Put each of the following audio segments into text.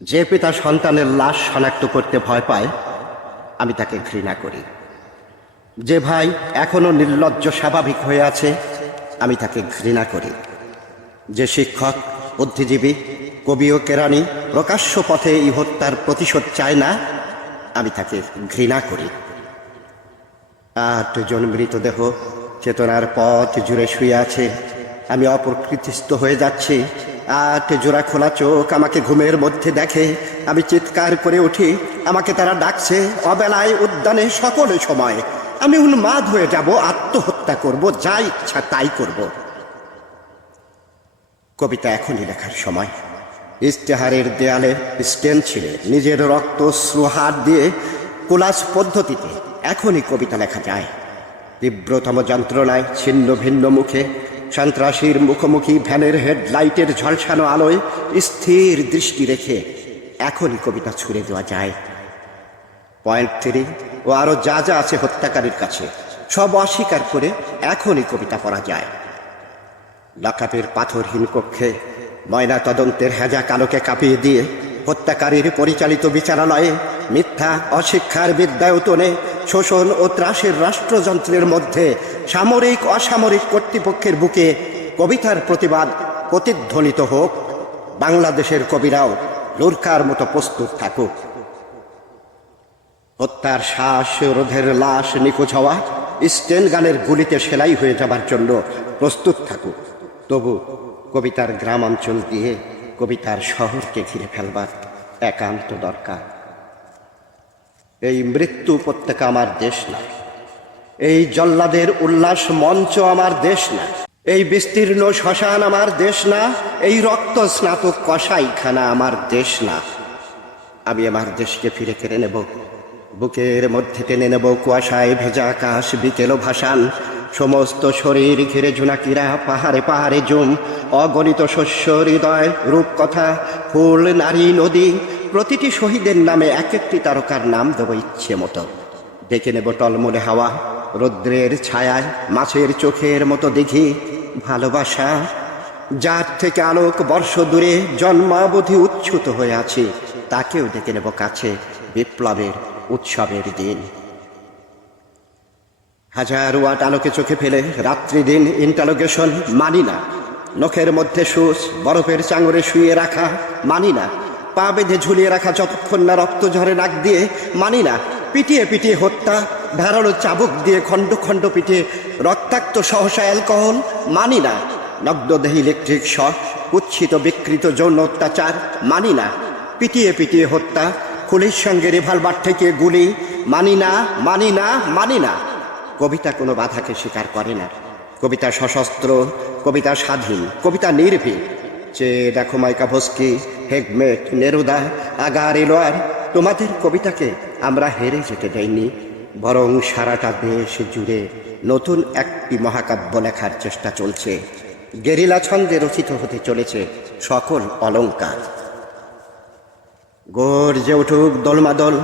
যে পিতা সন্তানের লাশ শনাক্ত করতে ভয় পায়, আমি তাকে ঘৃণা করি। যে ভাই এখনও নির্লজ্জ স্বাভাবিক হয়ে আছে, আমি তাকে ঘৃণা করি। যে শিক্ষক, বুদ্ধিজীবী, কবি ও কেরানি প্রকাশ্য পথে এই হত্যার প্রতিশোধ চায় না, আমি তাকে ঘৃণা করি। আটজন মৃতদেহ চেতনার পথ জুড়ে শুয়ে আছে, আমি অপ্রকৃতিস্থ হয়ে যাচ্ছি আট জোড়া খোলা চোখ আমাকে ঘুমের মধ্যে দেখে। আমি চিৎকার করে উঠি, আমাকে তারা ডাকছে, অবেলায় উদ্যানে সকলে সময়। আমি উন্মাদ হয়ে যাব, আত্মহত্যা করব, যা ইচ্ছা তাই করব। কবিতা এখনই লেখার সময়। ইস্তেহারের দেয়ালে স্টেন ছিল নিজের রক্ত শ্রুহাত দিয়ে কোলাস পদ্ধতিতে এখনই কবিতা লেখা যায়। তীব্রতম যন্ত্রণায় ছিন্ন ভিন্ন মুখে সন্ত্রাসীর মুখোমুখি ভ্যানের হেডলাইটের ঝলসানো আলোয় স্থির দৃষ্টি রেখে এখনই কবিতা ছুড়ে দেওয়া যায়। পয়েন্ট থ্রি, ও আরও যা যা আছে হত্যাকারীর কাছে, সব অস্বীকার করে এখনই কবিতা পড়া যায়। লাকাপের পাথরহীন কক্ষে ময়না তদন্তের হেজা কালোকে কাঁপিয়ে দিয়ে হত্যাকারীর পরিচালিত বিচারালয়ে মিথ্যা, অশিক্ষার বিদ্যায়তনে শোষণ ও ত্রাসের রাষ্ট্রযন্ত্রের মধ্যে সামরিক অসামরিক কর্তৃপক্ষের বুকে কবিতার প্রতিবাদ প্রতিধ্বনিত হোক। বাংলাদেশের কবিরাও লুরকার মতো প্রস্তুত থাকুক। হত্যার শ্বাস, রোধের লাশ, নিখোঁজ হওয়া, স্টেন গানের গুলিতে সেলাই হয়ে যাবার জন্য প্রস্তুত থাকুক। তবু কবিতার গ্রাম অঞ্চল দিয়ে কবিতার শহরকে ঘিরে ফেলবার একান্ত দরকার। এই মৃত্যু উপত্যকা আমার দেশ না। এই জল্লাদের উল্লাস মঞ্চ আমার দেশ না। এই বিস্তীর্ণ শ্মশান আমার দেশ না। এই রক্ত স্নাতক কষাইখানা আমার দেশ না। আমি আমার দেশকে ফিরে কেড়ে নেব। বুকের মধ্যে টেনে নেব কুয়াশায় ভেজা আকাশ, বিকেল ভাসান। সমস্ত শরীর ঘিরে জোনাকিরা, পাহাড়ে পাহাড়ে জুম। অগণিত শস্য, হৃদয়, রূপকথা, ফুল, নারী, নদী প্রতিটি শহীদের নামে এক একটি তারকার নাম দেব ইচ্ছে মতো। ডেকে নেব টলমলে হাওয়া, রৌদ্রের ছায়ায়, মাছের চোখের মতো দেখি ভালোবাসা। যার থেকে আলোক বর্ষ দূরে জন্মাবধি উচ্ছুত হয়ে আছে, তাকেও ডেকে নেব কাছে বিপ্লবের উৎসবের দিন। হাজার ওয়াট আলোকে চোখে ফেলে রাত্রি দিন ইন্টারোগেশন মানি না। নখের মধ্যে সুস বরফের চাঙড়ে শুয়ে রাখা মানি না। পা বেঁধে ঝুলিয়ে রাখা যতক্ষণ না রক্ত ঝরে নাক দিয়ে মানি না, পিটিয়ে পিটিয়ে হত্যা, ধারালো চাবুক দিয়ে খণ্ড খণ্ড পিটিয়ে রক্তাক্ত সহসা অ্যালকোহল, মানি না, নগ্নদেহী ইলেকট্রিক শখ উচ্ছিত বিকৃত যৌন অত্যাচার, মানি না, পিটিয়ে পিটিয়ে হত্যা, খুলির সঙ্গে রিভলভার থেকে গুলি, মানি না মানি না মানি না। কবিতা কোনো বাধাকে স্বীকার করে না। কবিতা সশস্ত্র, কবিতা স্বাধীন, কবিতা নির্ভীক যে দেখো মাইকা ভস্কি হেগমেট নেরুদা, আগার এলোয়ার, তোমাদের কবিতাকে আমরা হেরে যেতে দেয়নি বরং সারাটা দেশ জুড়ে নতুন একটি মহাকাব্য লেখার চেষ্টা চলছে। গেরিলা ছন্দে রচিত হতে চলেছে সকল অলঙ্কার। গর্জে উঠুক দোলমাদল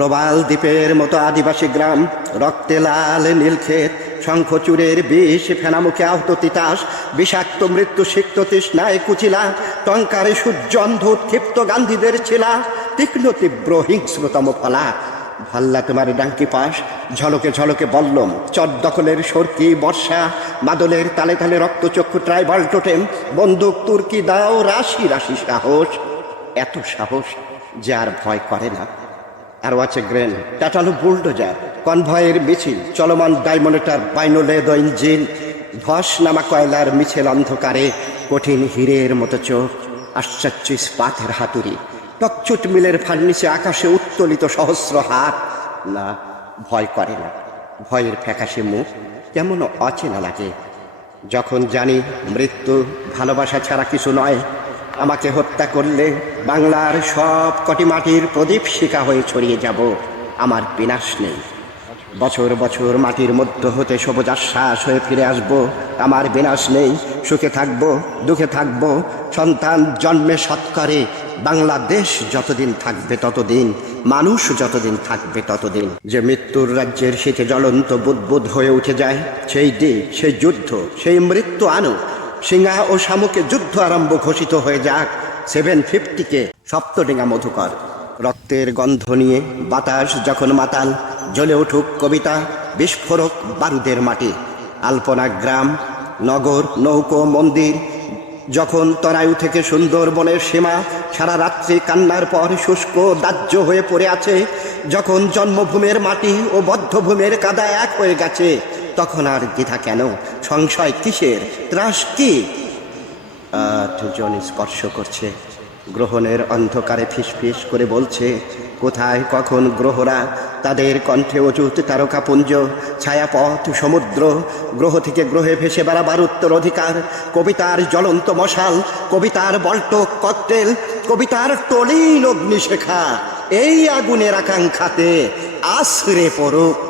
প্রবাল দ্বীপের মতো আদিবাসী গ্রাম, রক্তে লাল নীলক্ষেত শঙ্খচূড়ের বিষ, ফেনামুখে আহত তিতাস, বিষাক্ত মৃত্যু সিক্ত তৃষ্ণায় কুচিলা, টঙ্কারে সূর্য অন্ধ ক্ষিপ্ত গান্ধীদের ছিলা, তীক্ষ্ণ তীব্র হিংস্রতম ফলা। ভাল্লা তোমার ডাঙ্কি পাশ, ঝলকে ঝলকে বল্লম, চট দখলের সর্কি বর্ষা মাদলের তালে তালে রক্তচক্ষু ট্রাইবাল টোটেম, বন্দুক, তুর্কি দাও, রাশি রাশি সাহস। এত সাহস যে আর ভয় করে না। আরও আছে গ্রেন। টাটালু বুলডোজার, কনভয়ের মিছিল, চলমান ডায়মোনেটার বাইনোলেদ ইঞ্জিন ধস নামা কয়লার মিছিল অন্ধকারে, কঠিন হীরের মতো চোখ, আশ্চর্য ইস্পাতের হাতুড়ি টকচুট মিলের ফার্নিচে আকাশে উত্তোলিত সহস্র হাত। না, ভয় করে না। ভয়ের ফ্যাকাশে মুখ কেমন অচেনা লাগে। যখন জানি মৃত্যু ভালোবাসা ছাড়া কিছু নয় আমাকে হত্যা করলে বাংলার সব কটি মাটির প্রদীপ শিকা হয়ে ছড়িয়ে যাব। আমার বিনাশ নেই। বছর বছর মাটির মধ্য হতে সবুজ আশ্বাস হয়ে ফিরে আসব। আমার বিনাশ নেই। সুখে থাকব, দুঃখে থাকব। সন্তান জন্মে সৎকারে বাংলাদেশ যতদিন থাকবে ততদিন। মানুষ যতদিন থাকবে ততদিন। যে মৃত্যুর রাজ্যের শীতে জ্বলন্ত বুদ্বুদ হয়ে উঠে যায়, সেই দিন, সেই যুদ্ধ, সেই মৃত্যু আনো সিংহা ও শামুকে যুদ্ধ আরম্ভ ঘোষিত হয়ে যাক। সেভেন ফিফটিকে সপ্তডিঙা মধুকর। রক্তের গন্ধ নিয়ে বাতাস যখন মাতাল, জ্বলে উঠুক কবিতা, বিস্ফোরক বারুদের মাটি। আলপনা গ্রাম, নগর, নৌকো, মন্দির, যখন তরায়ু থেকে সুন্দরবনের সীমা, সারা রাত্রি কান্নার পর শুষ্ক দাহ্য হয়ে পড়ে আছে, যখন জন্মভূমির মাটি ও বদ্ধভূমির কাদা এক হয়ে গেছে তখন আর দ্বিধা কেন? সংশয় কিসের? ত্রাস কি? আটজন স্পর্শ করছে। গ্রহণের অন্ধকারে ফিসফিস করে বলছে, কোথায়, কখন গ্রহরা? তাদের কণ্ঠে অচুত তারকাপুঞ্জ, ছায়াপথ, সমুদ্র। গ্রহ থেকে গ্রহে ভেসে বেড়াবার উত্তর অধিকার। কবিতার জ্বলন্ত মশাল, কবিতার বল্ট ককটেল, কবিতার টলিল অগ্নিশেখা। এই আগুনের আকাঙ্ক্ষাতে আশ্রে পড়ুক